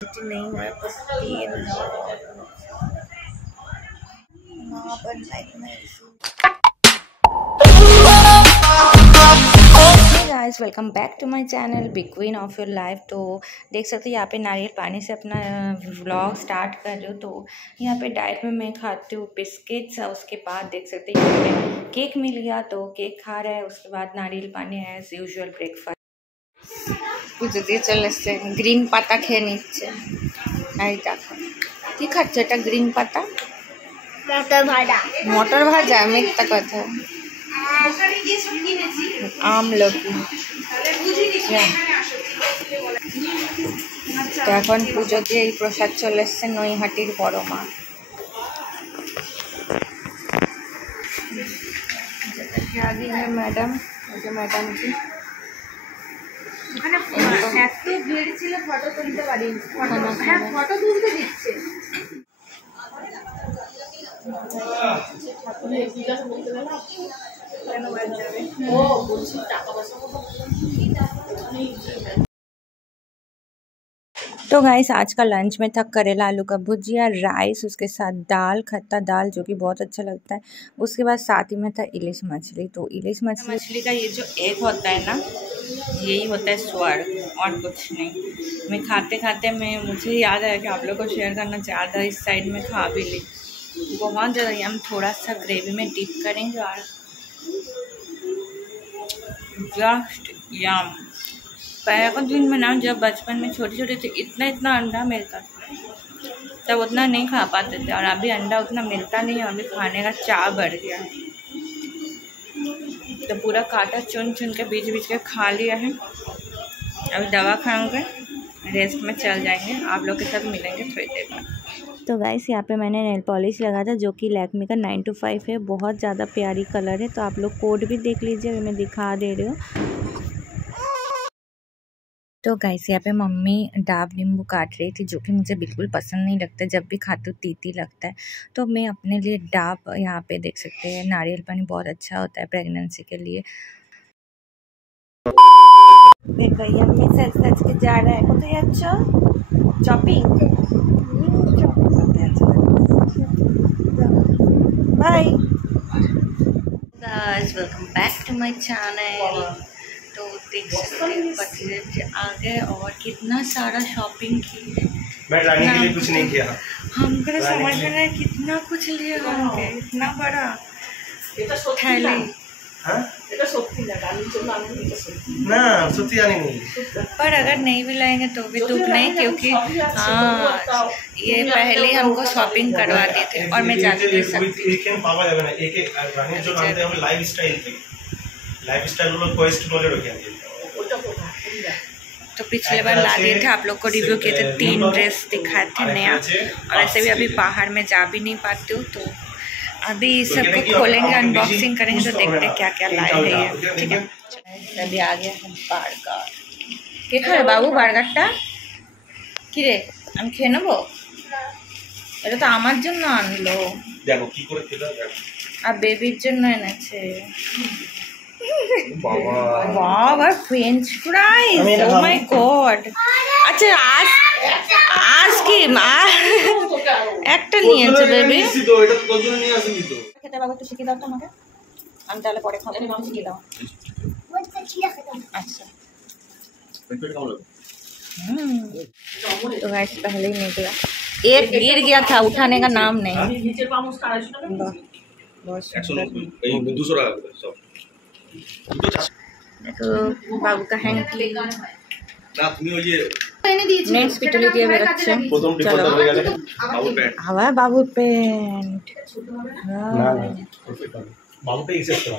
नहीं हुआ है पर पेन वहाँ पर लाइक में guys, welcome back to my channel big queen of your life. तो देख सकते हो यहाँ पे नारियल पानी से अपना व्लॉग स्टार्ट कर रहे हो। तो यहाँ पे डाइट में मैं खाती हूँ बिस्किट्स। उसके बाद देख सकते हो यहाँ पे केक मिल गया तो केक खा रहा है। उसके बाद नारियल पानी है एज यूजुअल ब्रेकफास्ट। যদি চলে এসছে গ্রিন পাতা খেয়ে নিচ্ছে। এই দেখো কি খাচ্ছে, এটা গ্রিন পাতা মটর ভাজা। মিথ্যা কথা, আমলকি। তো এখন পুজো দিয়ে এই প্রসাদ চলে এসছে নৈহাটির বড় মা। আগে ম্যাডাম, ম্যাডাম কি এত ভিড় ছিল ফটো তুলতে পারিনি। হ্যাঁ ফটো তুলতে দিচ্ছে। तो गाइस आज का लंच में था करेला आलू का भुजिया, राइस, उसके साथ दाल, खट्टा दाल जो कि बहुत अच्छा लगता है। उसके बाद साथ ही में था इलिश मछली। तो इलिश मछली का ये जो एग होता है ना, यही होता है स्वर्ग और कुछ नहीं। मैं खाते खाते मुझे याद आया कि आप लोग को शेयर करना चाहता। इस साइड में खा भी ली, बहुत ज़्यादा यम। थोड़ा सा ग्रेवी में डिप करेंगे और जस्ट यम। पहले दिन में ना जब बचपन में छोटे छोटे थे इतना अंडा मिलता था, तब उतना नहीं खा पाते थे। और अभी अंडा उतना मिलता नहीं है, अभी खाने का चाव बढ़ गया है। तो पूरा काटा चुन के बीच के खा लिया है। अभी दवा खाऊंगे, रेस्ट में चल जाएंगे। आप लोग के साथ मिलेंगे थोड़ी देर में। तो गाइस यहाँ पे मैंने नेल पॉलिश लगा था जो कि लैक्मे का 9 to 5 है। बहुत ज़्यादा प्यारी कलर है। तो आप लोग कोड भी देख लीजिए, अभी मैं दिखा दे रही हूँ। तो गाइस यहाँ पे मम्मी डाब नींबू काट रही थी जो कि मुझे बिल्कुल पसंद नहीं लगता। जब भी खाती हूँ तीती लगता है। तो मैं अपने लिए डाब यहाँ पे देख सकते हैं, नारियल पानी बहुत अच्छा होता है प्रेगनेंसी के लिए। देखो यम्मी सच के जा रहा है तो ये अच्छा chopping. Bye guys, welcome back to my channel. तो देख सकते हैं बजट आ गए और कितना सारा शॉपिंग की है। मैं लाने के लिए कुछ नहीं किया। हमको समझ में नहीं कितना कुछ लिया होंगे, इतना बड़ा थैली। ना सत्य आने नहीं। पर अगर नहीं भी लाएंगे तो भी दुख नहीं, क्योंकि ये पहले हमको शॉपिंग करवा दिए थे और मैं जाके दे सकती हूँ। तो पिछले बार ला दिए थे, आप लोग को रिव्यू किए थे, 3 ड्रेस दिखाए थे नया। और ऐसे भी अभी बाहर में जा भी नहीं पाती हूँ। तो अभी सबको खोलेंगे, अनबॉक्सिंग करेंगे, तो देखते हैं क्या क्या लाए हैं ये। ठीक है, अभी आ गया हम बार्गर। के खाए बाबू बार्गारটা কি রে, আমি খেয়ে নেবো? এটা তো আমার জন্য আনলো, দেখো কি করে খেলো। আর বেবির জন্য এনেছে। বাবা ফ্রেঞ্চ ফ্রাইজ, ও মাই গড। আচ্ছা আজ কি মা একটা নিয়েছে বেবি? খেতে বাবা একটু শিখিয়ে দাও তো আমাকে, আমি তাহলে পরে খাবো। শিখিয়ে দাও। अच्छा तो गाइस पहले ही निकला, एक गिर गया था, उठाने का नाम नहीं। तो बाबू का हैंकी नेक्स्ट पिटली দিয়ে বেরোচ্ছে। আবার বাবুর প্যান্ট। না বাবুটা এক্সেপ্ট করা।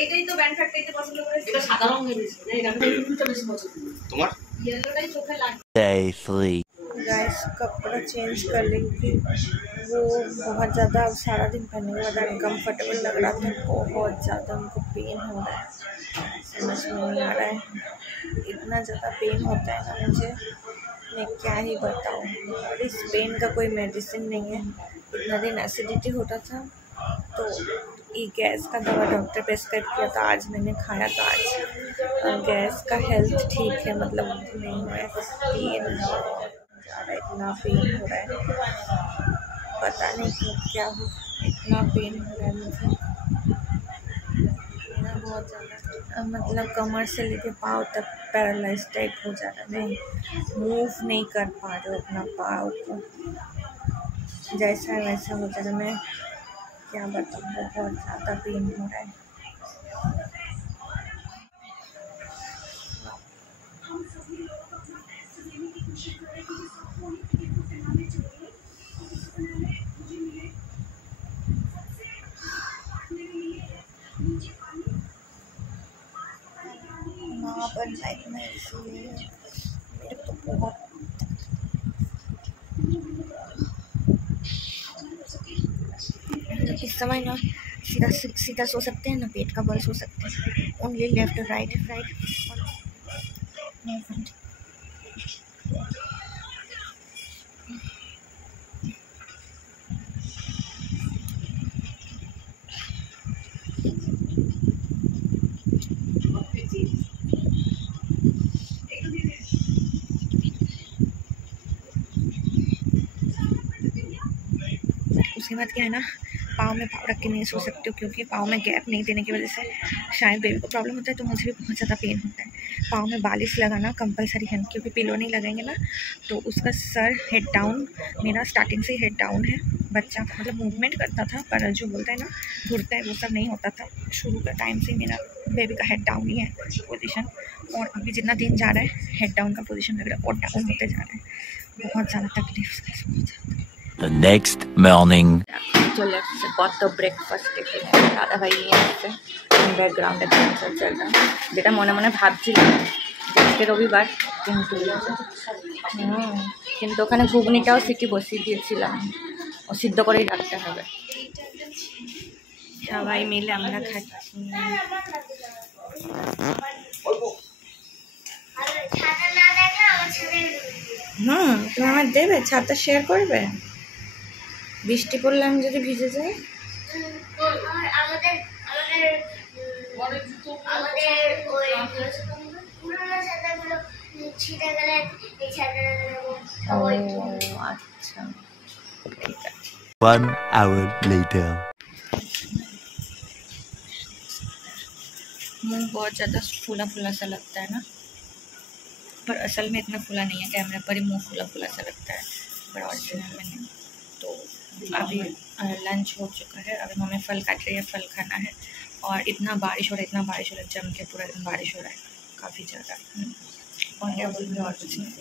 এইটাই তো ব্যান্ড ফ্যাক্টরিতে পছন্দ করেছে। এটা সাদা রঙের বেশি না, এটা ব্লুটা বেশি পছন্দ। তোমার येलोটাই চোখে লাগে। Day 3 गाइस कपड़ा चेंज कर लेंगे। वो बहुत ज़्यादा सारा दिन पहनने के बाद अनकम्फर्टेबल लग रहा था, बहुत ज़्यादा उनको पेन हो रहा है। समझ में नहीं आ रहा है, इतना ज़्यादा पेन होता है ना मुझे, मैं क्या ही बताऊँ। और इस पेन का कोई मेडिसिन नहीं है। इतना दिन एसिडिटी होता था, तो ये गैस का दवा डॉक्टर प्रेस्क्राइब किया था, आज मैंने खाया। तो आज गैस का हेल्थ ठीक है, मतलब नहीं हुआ है, पेन ज़्यादा इतना पेन हो रहा है, पता नहीं क्या हो, इतना पेन हो रहा है मुझे मेरा बहुत ज़्यादा, मतलब कमर से लेके पाँव तक पैरालाइज टाइप हो जा रहा है। मैं मूव नहीं कर पा रही हूँ अपना पाँव को, जैसा है वैसा हो जा रहा है। मैं क्या बताऊँ, बहुत ज़्यादा पेन हो रहा है। माँ बन लाइक मैं, इसलिए मेरे को बहुत इस समय ना सीधा सीधा सो सकते हैं ना, पेट का बल सो सकते हैं, ओनली लेफ्ट राइट राइट। उसके बाद क्या है ना, पाँव में पाँव रख के नहीं सो सकती हूँ, क्योंकि पाँव में गैप नहीं देने की वजह से शायद बेबी को प्रॉब्लम होता है, तो मुझे भी बहुत ज़्यादा पेन होता है। पाँव में बालिश लगाना कंपलसरी है, क्योंकि पिलो नहीं लगाएंगे ना तो उसका सर हेड डाउन, मेरा स्टार्टिंग से हेड डाउन है। बच्चा मतलब मूवमेंट करता था, पर जो बोलता है ना घुरता है, वो सब नहीं होता था। शुरू का टाइम से मेरा बेबी का हेड डाउन ही है पोजीशन, और अभी जितना दिन जा रहा है हेड डाउन का पोजीशन लग रहा है और डाउन होते जा रहा है। बहुत ज़्यादा तकलीफ है। The next morning. तो लेफ्ट से बहुत तो ब्रेकफास्ट टिफिन दादा भाई यहाँ से बैकग्राउंड सब चल रहा है। बेटा मने मने भाबছিলাম আজকে রবিবার, কিন্তু ওখানে ঘুগনিটাও সিটি বসিয়ে দিয়েছিলাম, ও সিদ্ধ করেই রাখতে হবে। সবাই মিলে আমরা খাচ্ছি। তুমি আমার দেবে, ছাতা শেয়ার করবে? বৃষ্টি পড়লে আমি যদি ভিজে যাই, अच्छा ठीक है। 1 hour later. मुंह बहुत ज़्यादा फूला फूला सा लगता है ना, पर असल में इतना फूला नहीं है, कैमरे पर ही मुंह फूला फूला सा लगता है, पर ओरिजिनल में नहीं। तो अभी लंच हो चुका है, अभी मम्मी फल काट रही है, फल खाना है। और इतना बारिश हो रहा है, इतना बारिश हो रहा है, जम के पूरा दिन बारिश हो रहा है काफ़ी ज़्यादा। और क्या बोल रही, और कुछ नहीं।